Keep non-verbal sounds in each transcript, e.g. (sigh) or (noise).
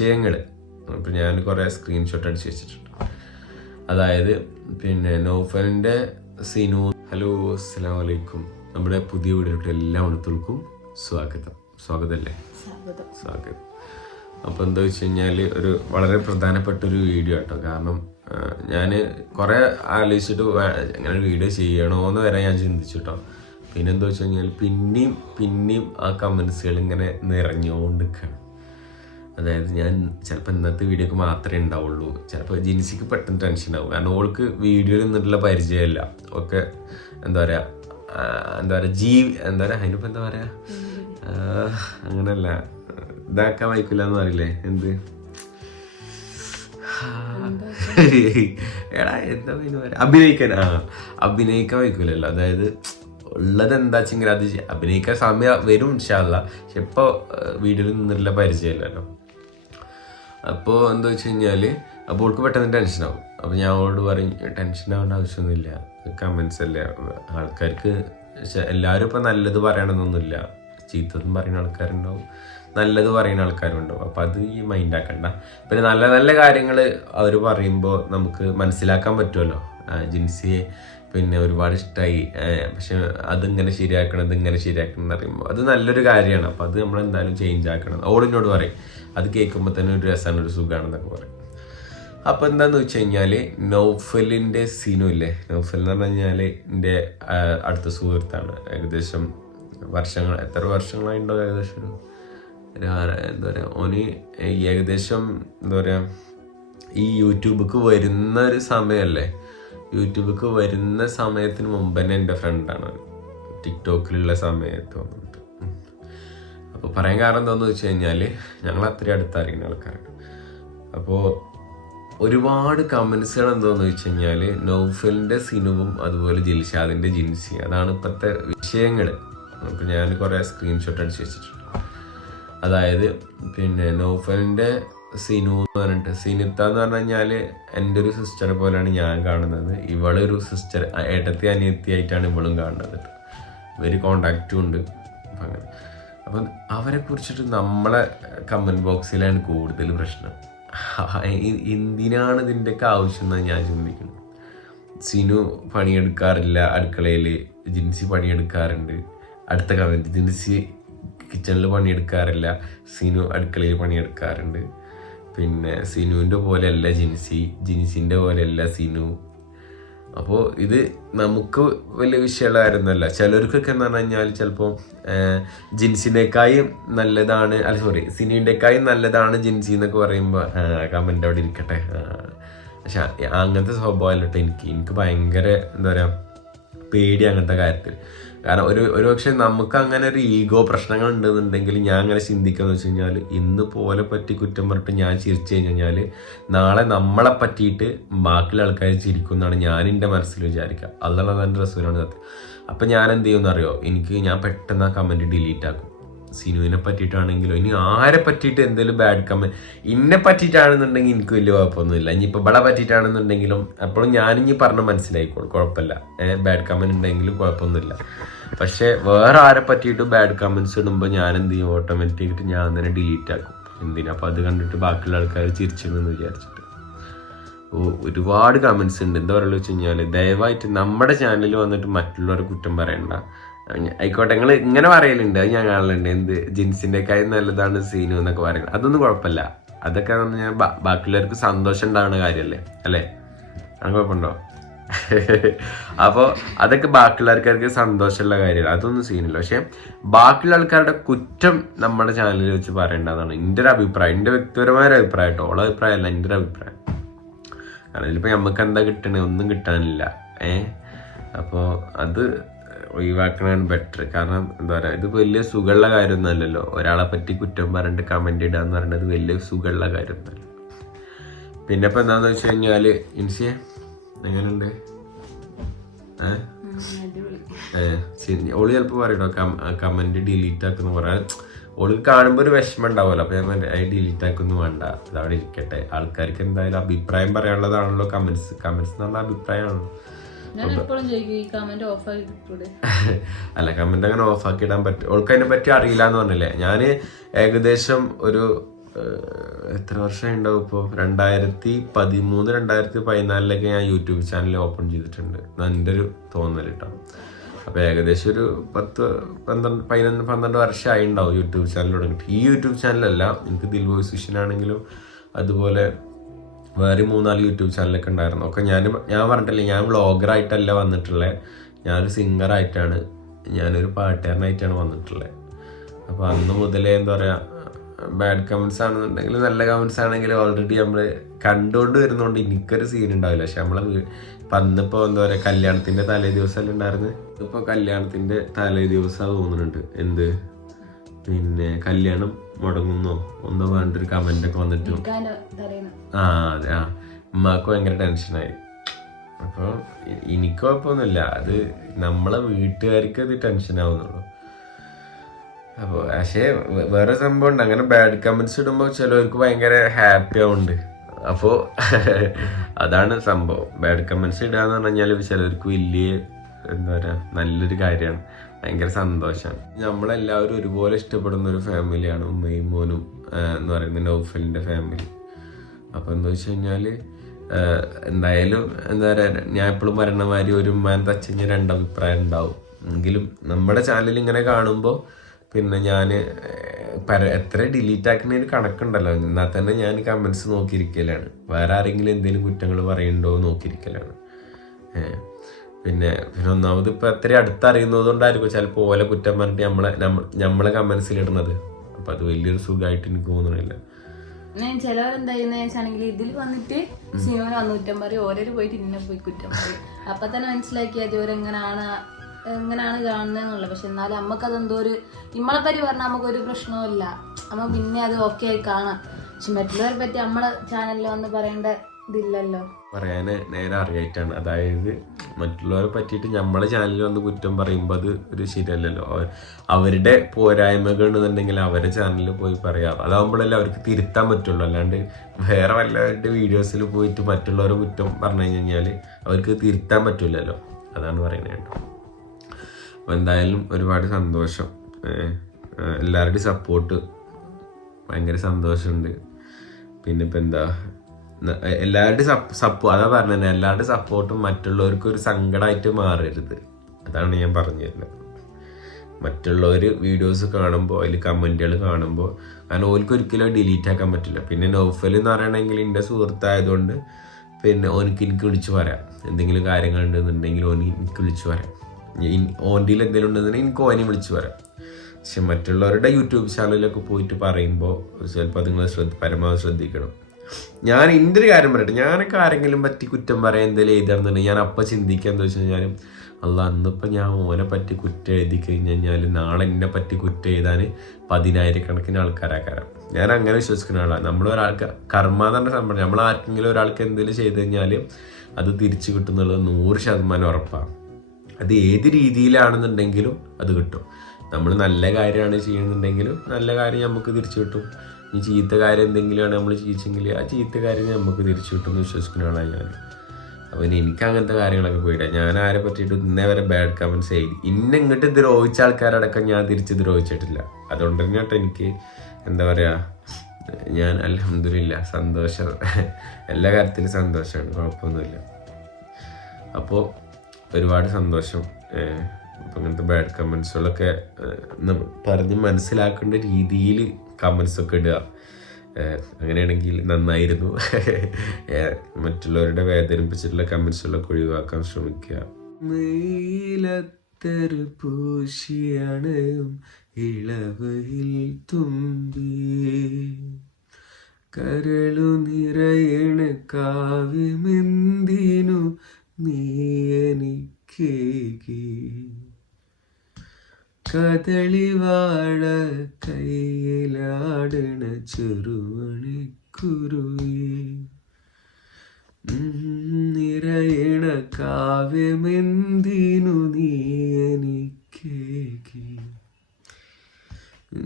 വിഷയങ്ങൾ ഇപ്പം ഞാൻ കുറേ സ്ക്രീൻഷോട്ട് അടിച്ച് വെച്ചിട്ടുണ്ട്. അതായത് പിന്നെ നോഫലിന്റെ സിനു. ഹലോ അസ്സാം വലൈക്കും നമ്മുടെ പുതിയ വീഡിയോട്ട് എല്ലാ മണത്തുകൾക്കും സ്വാഗതം. സ്വാഗതമല്ലേ? സ്വാഗതം. അപ്പോൾ എന്താ വെച്ച് കഴിഞ്ഞാൽ ഒരു വളരെ പ്രധാനപ്പെട്ട ഒരു വീഡിയോ കേട്ടോ കാരണം ഞാൻ കുറേ ആലോചിച്ചിട്ട് അങ്ങനെ വീഡിയോ ചെയ്യണോ എന്ന് വരെ ഞാൻ ചിന്തിച്ചു കേട്ടോ പിന്നെ എന്താ വെച്ച് കഴിഞ്ഞാൽ പിന്നെയും പിന്നെയും ആ കമൻസുകൾ ഇങ്ങനെ നിറഞ്ഞുകൊണ്ടിരിക്കുകയാണ് അതായത് ഞാൻ ചിലപ്പോൾ ഇന്നത്തെ വീഡിയോക്ക് മാത്രമേ ഉണ്ടാവുള്ളൂ. ചിലപ്പോൾ ജിൻസിക്ക് പെട്ടെന്ന് ടെൻഷൻ ആവും കാരണം ഓൾക്ക് വീഡിയോയിൽ നിന്നിട്ടുള്ള പരിചയമില്ല. ഒക്കെ എന്താ പറയുക എന്താ പറയുക ജീവി എന്താ പറയുക അതിനിപ്പോൾ എന്താ പറയുക അങ്ങനല്ല. ഇതാക്കാൻ വായിക്കില്ല എന്ന് പറയില്ലേ? എന്ത്? എടാ എന്താ പിന്നെ പറയാ? അഭിനയിക്കാൻ ആ അഭിനയിക്കാൻ വയ്ക്കൂലല്ലോ അതായത് ഉള്ളത് എന്താ വെച്ചെങ്കിൽ അത് അഭിനയിക്കാൻ സമയം വരും ഇൻഷാല്ല പക്ഷെ ഇപ്പോൾ വീഡിയോയിൽ നിന്നുള്ള പരിചയമില്ലല്ലോ. അപ്പോൾ എന്താ വെച്ച് കഴിഞ്ഞാൽ അപ്പോൾ അവൾക്ക് പെട്ടെന്ന് ടെൻഷനാവും അപ്പോൾ ഞാൻ അവളോട് പറയും ടെൻഷൻ ആവേണ്ട ആവശ്യമൊന്നുമില്ല. കമൻസ് അല്ലേ? ആൾക്കാർക്ക് എല്ലാവരും ഇപ്പം നല്ലത് പറയണമെന്നൊന്നുമില്ല ചീത്തതും പറയുന്ന ആൾക്കാരുണ്ടാവും. നല്ലത് പറയുന്ന ആൾക്കാരുണ്ടാവും. അപ്പോൾ അത് ഈ മൈൻഡ് ആക്കണ്ട. പിന്നെ നല്ല നല്ല കാര്യങ്ങൾ അവർ പറയുമ്പോൾ നമുക്ക് മനസ്സിലാക്കാൻ പറ്റുമല്ലോ ജിൻസിയെ പിന്നെ ഒരുപാട് ഇഷ്ടമായി പക്ഷെ അതിങ്ങനെ ശരിയാക്കണം ഇതിങ്ങനെ ശരിയാക്കണം എന്ന് പറയുമ്പോൾ അത് നല്ലൊരു കാര്യമാണ്. അപ്പോൾ അത് നമ്മൾ എന്തായാലും ചേഞ്ച് ആക്കണം ഓളിനോട് പറയും. അത് കേൾക്കുമ്പോൾ തന്നെ ഒരു രസമാണ് ഒരു സുഖമാണെന്നൊക്കെ പറയും. അപ്പോൾ എന്താന്ന് വെച്ച് കഴിഞ്ഞാൽ നൗഫലിന്റെ സീനുമില്ലേ നൗഫൽ എന്ന് പറഞ്ഞു കഴിഞ്ഞാൽ എന്റെ അടുത്ത സുഹൃത്താണ്. ഏകദേശം വർഷങ്ങൾ എത്ര വർഷങ്ങളായിട്ടുണ്ടോ ഏകദേശം? ഒരു എന്താ പറയുക ഓന് ഏകദേശം എന്താ പറയുക ഈ യൂട്യൂബിക്ക് വരുന്ന ഒരു സമയമല്ലേ യൂട്യൂബിക്ക് വരുന്ന സമയത്തിന് മുമ്പ് തന്നെ എന്റെ ഫ്രണ്ടാണ് ടിക്ടോക്കിലുള്ള സമയത്ത് വന്നിട്ട്. അപ്പോൾ പറയാൻ കാരണം എന്താണെന്ന് വെച്ച് കഴിഞ്ഞാൽ ഞങ്ങൾ അത്രയും അടുത്തറിയുന്ന ആൾക്കാരാണ്. അപ്പോൾ ഒരുപാട് കമൻസുകൾ എന്താണെന്ന് വെച്ച് കഴിഞ്ഞാൽ നൗഫലിന്റെ സിനുവും അതുപോലെ ജിൽഷാദിന്റെ ജിൻസി അതാണ് ഇപ്പോഴത്തെ വിഷയങ്ങൾ അപ്പോൾ ഞാൻ കുറേ സ്ക്രീൻഷോട്ട് അടിച്ച് വെച്ചിട്ടുണ്ട്. അതായത് പിന്നെ നൗഫലിന്റെ സിനു എന്ന് പറഞ്ഞിട്ട്. സിനിത്ത എന്ന് പറഞ്ഞു കഴിഞ്ഞാൽ എന്റെ ഒരു സിസ്റ്ററെ പോലെയാണ് ഞാൻ കാണുന്നത്. ഇവളൊരു സിസ്റ്റർ ഏട്ടത്തി അനിയത്തിയായിട്ടാണ് ഇവളും കാണുന്നത് ഇവർ കോണ്ടാക്റ്റും ഉണ്ട്. അങ്ങനെ. അപ്പം അവരെ കുറിച്ചിട്ട് നമ്മളെ കമന്റ് ബോക്സിലാണ് കൂടുതൽ പ്രശ്നം. എന്തിനാണ് ഇതിന്റെയൊക്കെ ആവശ്യം എന്നാണ് ഞാൻ ചിന്തിക്കുന്നത്. സിനു പണിയെടുക്കാറില്ല അടുക്കളയിൽ ജിൻസി പണിയെടുക്കാറുണ്ട്. അടുത്ത കമന്റ് ജിൻസി കിച്ചണിൽ പണിയെടുക്കാറില്ല സിനു അടുക്കളയിൽ പണിയെടുക്കാറുണ്ട്. പിന്നെ സിനുവിന്റെ പോലെയല്ല ജിൻസി ജിൻസിന്റെ പോലെയല്ല സിനു. അപ്പോൾ ഇത് നമുക്ക് വലിയ വിഷയമുള്ള കാര്യമൊന്നുമല്ല ചിലർക്കൊക്കെ എന്ന് പറഞ്ഞു കഴിഞ്ഞാൽ ചിലപ്പോൾ ജിൻസിനേക്കായും നല്ലതാണ് അല്ല സോറി സിനുവിന്റെക്കായും നല്ലതാണ് ജിൻസി എന്നൊക്കെ പറയുമ്പോൾ കമന്റ് അവിടെ ഇരിക്കട്ടെ. പക്ഷെ അങ്ങനത്തെ സ്വഭാവമല്ല കേട്ടോ എനിക്ക്. എനിക്ക് ഭയങ്കര എന്താ പറയുക പേടി അങ്ങനത്തെ കാര്യത്തിൽ. കാരണം ഒരു ഒരു പക്ഷേ നമുക്ക് അങ്ങനെ ഒരു ഈഗോ പ്രശ്നങ്ങൾ ഉണ്ടെന്നുണ്ടെങ്കിൽ ഞാൻ അങ്ങനെ ചിന്തിക്കാന്ന് വെച്ച് കഴിഞ്ഞാൽ ഇന്ന് പോലെ പറ്റി കുറ്റം പറഞ്ഞിട്ട് ഞാൻ ചിരിച്ചു കഴിഞ്ഞാൽ നാളെ നമ്മളെ പറ്റിയിട്ട് ബാക്കിയുള്ള ആൾക്കാർ ചിരിക്കും എന്നാണ് ഞാൻ എന്റെ മനസ്സിൽ വിചാരിക്കുക. അതുള്ള നല്ല രസമാണ് സത്യം. അപ്പം ഞാൻ എന്ത് ചെയ്യുമെന്ന് അറിയോ എനിക്ക് ഞാൻ പെട്ടെന്ന് ആ കമന്റ് ഡിലീറ്റ് ആക്കും. സിനുവിനെ പറ്റിയിട്ടാണെങ്കിലോ? ഇനി ആരെ പറ്റിയിട്ട് എന്തെങ്കിലും ബാഡ് കമന്റ് ഇന്നെ പറ്റിയിട്ടാണെന്നുണ്ടെങ്കിൽ എനിക്ക് വലിയ കുഴപ്പമൊന്നുമില്ല. ഇനിയിപ്പോൾ ഇവിടെ പറ്റിയിട്ടാണെന്നുണ്ടെങ്കിലും അപ്പോഴും ഞാനിനി പറഞ്ഞ മനസ്സിലായിക്കോളും. കുഴപ്പമില്ല. ബാഡ് കമന്റ് ഉണ്ടെങ്കിലും കുഴപ്പമൊന്നുമില്ല. പക്ഷേ വേറെ ആരെ പറ്റിയിട്ട് ബാഡ് കമന്റ്സ് ഇടുമ്പോൾ ഞാൻ എന്ത് ചെയ്യും? ഓട്ടോമാറ്റിക്കായിട്ട് ഞാൻ തന്നെ ഡിലീറ്റ് ആക്കും. എന്തിനാ? അപ്പോൾ അത് കണ്ടിട്ട് ബാക്കിയുള്ള ആൾക്കാർ ചിരിച്ചിരുന്നെന്ന് വിചാരിച്ചിട്ട്. ഓ ഒരുപാട് കമൻസ് ഉണ്ട്. എന്താ പറയുക വെച്ച് കഴിഞ്ഞാൽ ദയവായിട്ട് നമ്മുടെ ചാനലിൽ വന്നിട്ട് മറ്റുള്ളവരെ കുറ്റം പറയണ്ട. ആയിക്കോട്ടെ നിങ്ങൾ ഇങ്ങനെ പറയലുണ്ട് അത് ഞാൻ കാണലുണ്ട്. എന്ത് ജിൻസിന്റെ കൈ നല്ലതാണ് സീനു എന്നൊക്കെ പറയുന്നത്. അതൊന്നും കുഴപ്പമില്ല. അതൊക്കെ പറഞ്ഞാൽ ബാക്കിയുള്ളവർക്ക് സന്തോഷം ഉണ്ടാവുന്ന കാര്യമല്ലേ അല്ലേ? അങ്ങനെ കുഴപ്പമുണ്ടോ? (laughs) അപ്പോൾ അതൊക്കെ ബാക്കിയുള്ള ആൾക്കാർക്ക് സന്തോഷമുള്ള കാര്യമില്ല അതൊന്നും സീനില്ല. പക്ഷെ ബാക്കിയുള്ള ആൾക്കാരുടെ കുറ്റം നമ്മുടെ ചാനലിൽ വെച്ച് പറയേണ്ടതാണ്. എന്റെ ഒരു അഭിപ്രായം എന്റെ വ്യക്തിപരമായ ഒരു അഭിപ്രായം കേട്ടോ. ഓളെ അഭിപ്രായമല്ല എന്റെ ഒരു അഭിപ്രായം. കാരണം ഇതിലിപ്പോൾ നമുക്ക് എന്താ കിട്ടണേ? ഒന്നും കിട്ടാനില്ല. ഏഹ് അപ്പോൾ അത് ഒഴിവാക്കണതാണ് ബെറ്റർ കാരണം എന്താ പറയുക ഇത് വലിയ സുഖമുള്ള കാര്യമൊന്നുമല്ലല്ലോ. ഒരാളെ പറ്റി കുറ്റം പറഞ്ഞിട്ട് കമന്റ് ഇടുക എന്ന് പറയുന്നത് വലിയ സുഖമുള്ള കാര്യമൊന്നുമല്ല. പിന്നെ ഇപ്പം എന്താണെന്ന് വെച്ച് കഴിഞ്ഞാൽ ഇൻസിയെ എങ്ങനെയുണ്ട്. ഓൾ ചിലപ്പോൾ പറയട്ടോ കമന്റ് ഡിലീറ്റ് ആക്കുന്നു പറയാൻ ഓൾ കാണുമ്പോൾ ഒരു വിഷമം ഉണ്ടാവുമല്ലോ. അപ്പോൾ ഞാൻ പറഞ്ഞു, ഡിലീറ്റ് ആക്കൊന്നും വേണ്ട. അതവിടെ ഇരിക്കട്ടെ. ആൾക്കാർക്ക് എന്തായാലും അഭിപ്രായം പറയാനുള്ളതാണല്ലോ കമന്റ്സ് കമന്റ്സ് എന്നുള്ള അഭിപ്രായമാണല്ലോ. (laughs) അല്ല കമന്റ് അങ്ങനെ ഓഫ് ആക്കി ഇടാൻ പറ്റും. ഓൾക്ക് അതിനെ പറ്റി അറിയില്ല എന്ന് പറഞ്ഞില്ലേ? ഞാൻ ഏകദേശം ഒരു എത്ര വർഷം ഉണ്ടാവും ഇപ്പോൾ രണ്ടായിരത്തി പതിമൂന്ന് രണ്ടായിരത്തി പതിനാലിലൊക്കെ ഞാൻ യൂട്യൂബ് ചാനൽ ഓപ്പൺ ചെയ്തിട്ടുണ്ട്. എന്റെ ഒരു തോന്നൽ കേട്ടോ അപ്പോൾ ഏകദേശം ഒരു പത്ത് പന്ത്രണ്ട് പതിനൊന്ന് പന്ത്രണ്ട് വർഷമായി ഉണ്ടാവും യൂട്യൂബ് ചാനൽ തുടങ്ങിയിട്ട്. ഈ യൂട്യൂബ് ചാനലല്ല എനിക്ക് ദിൽ വോയിസ് വിഷൻ ആണെങ്കിലും അതുപോലെ വേറെ മൂന്നാൽ യൂട്യൂബ് ചാനലൊക്കെ ഉണ്ടായിരുന്നു. ഒക്കെ ഞാൻ ഞാൻ പറഞ്ഞിട്ടില്ല ഞാൻ വ്ളോഗറായിട്ടല്ല വന്നിട്ടുള്ളത് ഞാനൊരു സിംഗറായിട്ടാണ് ഞാനൊരു പാട്ടുകാരനായിട്ടാണ് വന്നിട്ടുള്ളത് അപ്പോൾ അന്ന് മുതലേ എന്താ പറയുക ബാഡ് കമൻസ് ആണെന്നുണ്ടെങ്കിൽ നല്ല കമൻസ് ആണെങ്കിൽ ഓൾറെഡി നമ്മൾ കണ്ടുകൊണ്ട് വരുന്നതുകൊണ്ട് എനിക്കൊരു സീൻ ഉണ്ടാവില്ല. പക്ഷെ നമ്മളെ ഇപ്പം അന്നിപ്പോൾ എന്താ പറയുക കല്യാണത്തിന്റെ തലേ ദിവസമല്ലേ ഉണ്ടായിരുന്നത് ഇപ്പോൾ കല്യാണത്തിന്റെ തലേ ദിവസമാണ് തോന്നുന്നുണ്ട്. എന്ത്? പിന്നെ കല്യാണം മുടങ്ങുന്നോ? ഒന്നോ വേണ്ടൊരു കമന്റ് ഒക്കെ വന്നിട്ട്. ആ അതെ ആ. ഉമ്മാക്ക് ഭയങ്കര ടെൻഷനായി അപ്പോൾ എനിക്ക് കുഴപ്പമൊന്നുമില്ല. അത് നമ്മളെ വീട്ടുകാർക്ക് അത് ടെൻഷൻ ആവുന്നുള്ളൂ. അപ്പോൾ പക്ഷേ വേറെ സംഭവം ഉണ്ട് അങ്ങനെ ബാഡ് കമന്റ്സ് ഇടുമ്പോൾ ചിലവർക്ക് ഭയങ്കര ഹാപ്പി ആവുന്നുണ്ട്. അപ്പോൾ (laughs) അതാണ് സംഭവം. ബാഡ് കമന്റ്സ് ഇടുക എന്ന് പറഞ്ഞാൽ ചിലർക്ക് വലിയ എന്താ പറയുക നല്ലൊരു കാര്യമാണ്. ഭയങ്കര സന്തോഷമാണ് നമ്മളെല്ലാവരും ഒരുപോലെ ഇഷ്ടപ്പെടുന്ന ഒരു ഫാമിലിയാണ് ഉമ്മയും മോനും എന്ന് പറയുന്ന നൗഫലിന്റെ ഫാമിലി. അപ്പോൾ എന്താ വെച്ച് കഴിഞ്ഞാൽ എന്തായാലും എന്താ പറയുക ഞാൻ എപ്പോഴും പറയുന്ന മാതിരി ഒരു ഉമ്മാൻ തച്ചഞ്ഞ രണ്ട് അഭിപ്രായം ഉണ്ടാവും. എങ്കിലും നമ്മുടെ ചാനൽ ഇങ്ങനെ കാണുമ്പോൾ പിന്നെ ഞാൻ പര എത്ര ഡിലീറ്റ് ആക്കുന്ന ഒരു കണക്കുണ്ടല്ലോ. എന്നാൽ തന്നെ ഞാൻ കമൻസ് നോക്കിയിരിക്കലാണ്. വേറെ ആരെങ്കിലും എന്തെങ്കിലും കുറ്റങ്ങൾ പറയുന്നുണ്ടോ നോക്കിയിരിക്കലാണ്. ഏഹ്. പിന്നെ പിന്നെ ഒന്നാമത് ഇപ്പം എത്ര അടുത്തറിയുന്നത് കൊണ്ടായിരിക്കും ചിലപ്പോൾ ഓല കുറ്റം പറഞ്ഞിട്ട് നമ്മളെ നമ്മ- നമ്മളെ കമ്മൻസിൽ ഇടുന്നത്. അപ്പം അത് വലിയൊരു സുഖമായിട്ട് എനിക്ക് തോന്നണില്ല. ചിലവരെന്താ ഇതിൽ വന്നിട്ട് സിനിമ വന്ന് കുറ്റം പറയും. ഓരോരു പോയിട്ട് ഇന്നെ പോയി കുറ്റം പറയും. അപ്പൊ തന്നെ എങ്ങനെയാണ് കാണുന്നതെന്നുള്ളത് പക്ഷെ എന്നാലും നമുക്ക് അതെന്തോ ഒരു നമ്മളെ പറ്റി പറഞ്ഞാൽ നമുക്കൊരു പ്രശ്നവുമില്ല. നമ്മ പിന്നെ അത് ഓക്കെ ആയി കാണാം. പക്ഷെ മറ്റുള്ളവരെ പറ്റി നമ്മളെ ചാനലിൽ വന്ന് പറയേണ്ട പറയാൻ നേരെ അറിയായിട്ടാണ്. അതായത് മറ്റുള്ളവരെ പറ്റിയിട്ട് നമ്മളെ ചാനലിൽ വന്ന് കുറ്റം പറയുമ്പോൾ അത് ഒരു ശരിയല്ലല്ലോ. അവരുടെ പോരായ്മകൾ എന്നുണ്ടെങ്കിൽ അവരെ ചാനലിൽ പോയി പറയാം. അതാകുമ്പോഴല്ലേ അവർക്ക് തിരുത്താൻ പറ്റുള്ളൂ. അല്ലാണ്ട് വേറെ വല്ലവരുടെ വീഡിയോസിൽ പോയിട്ട് മറ്റുള്ളവരെ കുറ്റം പറഞ്ഞു കഴിഞ്ഞാൽ അവർക്ക് തിരുത്താൻ പറ്റില്ലല്ലോ അതാണ് പറയുന്നത് കേട്ടോ. എന്തായാലും ഒരുപാട് സന്തോഷം. എല്ലാവരുടെയും സപ്പോർട്ട് ഭയങ്കര സന്തോഷമുണ്ട്. പിന്നെ ഇപ്പം എന്താ? എല്ലാവരുടെയും സപ്പോ അതാ പറഞ്ഞത് എല്ലാവരുടെയും സപ്പോർട്ടും മറ്റുള്ളവർക്ക് ഒരു സങ്കടമായിട്ട് മാറരുത്. അതാണ് ഞാൻ പറഞ്ഞു തരുന്നത് മറ്റുള്ളവർ വീഡിയോസ് കാണുമ്പോൾ അതിൽ കമന്റുകൾ കാണുമ്പോൾ കാരണം ഓർക്ക് ഒരിക്കലും ഡിലീറ്റ് ആക്കാൻ പറ്റില്ല. പിന്നെ നോഫൽ എന്ന് പറയണമെങ്കിൽ എന്റെ സുഹൃത്തായതുകൊണ്ട് പിന്നെ ഓനിക്ക് എനിക്ക് വിളിച്ച് പറയാം. എന്തെങ്കിലും കാര്യങ്ങൾ ഉണ്ടെന്നുണ്ടെങ്കിൽ ഓന് എനിക്ക് വിളിച്ച് പറയാം. ഓന്റെ എന്തെങ്കിലും ഉണ്ടെന്നുണ്ടെങ്കിൽ എനിക്ക് ഓനെ വിളിച്ച് പറയാം. പക്ഷെ മറ്റുള്ളവരുടെ യൂട്യൂബ് ചാനലിലൊക്കെ പോയിട്ട് പറയുമ്പോൾ ചിലപ്പോൾ നിങ്ങൾ ശ്രദ്ധ പരമാവധി ശ്രദ്ധിക്കണം. ഞാൻ എന്റെ ഒരു കാര്യം പറയട്ടെ. ഞാനൊക്കെ ആരെങ്കിലും പറ്റി കുറ്റം പറയാൻ എന്തെങ്കിലും എഴുതാണെന്നുണ്ടെങ്കിൽ ഞാൻ അപ്പം ചിന്തിക്കുക എന്താ വെച്ച് കഴിഞ്ഞാൽ അല്ല അന്നിപ്പോൾ ഞാൻ ഓനെ പറ്റി കുറ്റം എഴുതി കഴിഞ്ഞ് കഴിഞ്ഞാൽ നാളെ എന്നെ പറ്റി കുറ്റം എഴുതാൻ പതിനായിരക്കണക്കിന് ആൾക്കാരാക്കാരം ഞാൻ അങ്ങനെ വിശ്വസിക്കുന്ന ആളാണ് നമ്മൾ ഒരാൾക്ക് കർമ്മ എന്ന് പറഞ്ഞ സംഭവം നമ്മൾ ആർക്കെങ്കിലും ഒരാൾക്ക് എന്തെങ്കിലും ചെയ്ത് കഴിഞ്ഞാൽ അത് തിരിച്ചു കിട്ടുന്നുള്ളത് നൂറ് ശതമാനം ഉറപ്പാണ് അത് ഏത് രീതിയിലാണെന്നുണ്ടെങ്കിലും അത് കിട്ടും. നമ്മൾ നല്ല കാര്യമാണ് ചെയ്യുന്നുണ്ടെങ്കിലും നല്ല കാര്യം നമുക്ക് തിരിച്ചു കിട്ടും. ഈ ചീത്ത കാര്യം എന്തെങ്കിലുമാണ് നമ്മൾ ചെയ്യിച്ചെങ്കിൽ ആ ചീത്ത കാര്യം നമുക്ക് തിരിച്ചു കിട്ടും എന്ന് വിശ്വസിക്കുന്ന ആളാണ് ഞാൻ അപ്പോൾ എനിക്ക് അങ്ങനത്തെ കാര്യങ്ങളൊക്കെ പോയിട്ട് ഞാൻ ആരെ പറ്റിയിട്ട് ഇന്നേ വരെ ബാഡ് കമൻസ് ചെയ്തു ഇന്നെ ഇങ്ങോട്ട് ദ്രോഹിച്ച ആൾക്കാരടക്കം ഞാൻ തിരിച്ച് ദ്രോഹിച്ചിട്ടില്ല. അതുകൊണ്ട് തന്നെ കേട്ടോ എനിക്ക് എന്താ പറയുക ഞാൻ അലഹമില്ല സന്തോഷം. എല്ലാ കാര്യത്തിലും സന്തോഷമാണ് കുഴപ്പമൊന്നുമില്ല. അപ്പോൾ ഒരുപാട് സന്തോഷം. അപ്പം അങ്ങനത്തെ ബാഡ് കമൻസുകളൊക്കെ പറഞ്ഞ് മനസ്സിലാക്കേണ്ട രീതിയിൽ കമൻസ് ഒക്കെ ഇടുക. അങ്ങനെയാണെങ്കിൽ നന്നായിരുന്നു. മറ്റുള്ളവരുടെ വേദനിപ്പിച്ചിട്ടുള്ള കമൻസുകളൊക്കെ ഒഴിവാക്കാൻ ശ്രമിക്കുക. നീലത്തൊരു പൂശിയാണ് ഇളവയിൽ തുമ്പി. കരളു നിറയണ കാവ്യമെന്തിനു നീ എനിക്കേകി? കദളിവാഴ കയ്യിലാടണ ചെറുവണിക്കുരുവി നിറയണ കാവ്യമെന്തിനു നീ എനിക്കേകി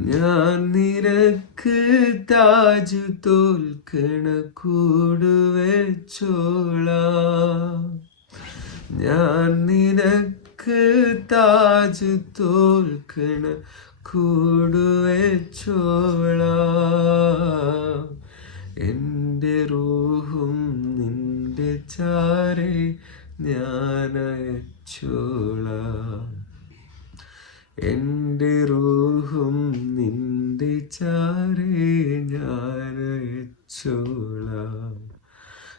ഞാൻ നിരക്ക് താജ് തോൽക്കണ കൂടുവച്ചോള ഞാൻ നിനക്ക് താജ് തോൽക്കണ കൂടുവെച്ചോളാം എന്റെ റൂഹും നിന്റെ ചാരെ ഞാനയച്ചോള. എന്റെ റൂഹും നിന്റെ ചാരെ ഞാനയച്ചോള. ഞാനയച്ചോളാം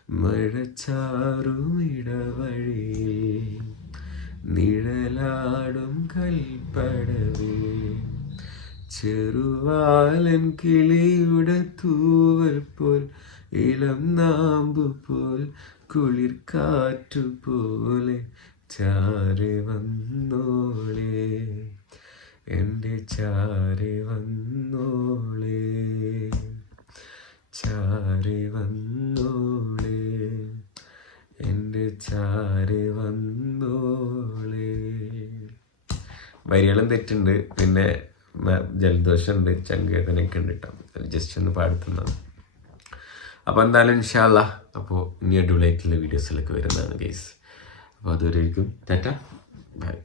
മഴച്ചാറുമിടവഴിയിൽ നിഴലാടും കൽപ്പടവേ. ചെറുവാലൻ കിളിയുടെ തൂവൽ പോൽ ഇളം നാമ്പു പോൽ കുളിർ കാറ്റു പോലെ ചാരി വന്നോളേ. എന്റെ ചാരി വന്നോളേ. ചാരി വന്നോളേ. എന്റെ ചാരി വരികളും തെറ്റുണ്ട്. പിന്നെ ജലദോഷമുണ്ട് ചങ്കേതനൊക്കെ ഉണ്ട് കേട്ടോ ജസ്റ്റ് ഒന്ന് പാടുത്തുന്നതാണ് അപ്പോൾ എന്തായാലും ഇൻഷാല്ല അപ്പോൾ ഇനി അടിപൊളിയായിട്ടുള്ള വീഡിയോസിലൊക്കെ വരുന്നതാണ് ഗൈസ് അപ്പോൾ അതുവരെയായിരിക്കും ടാറ്റ. ബൈ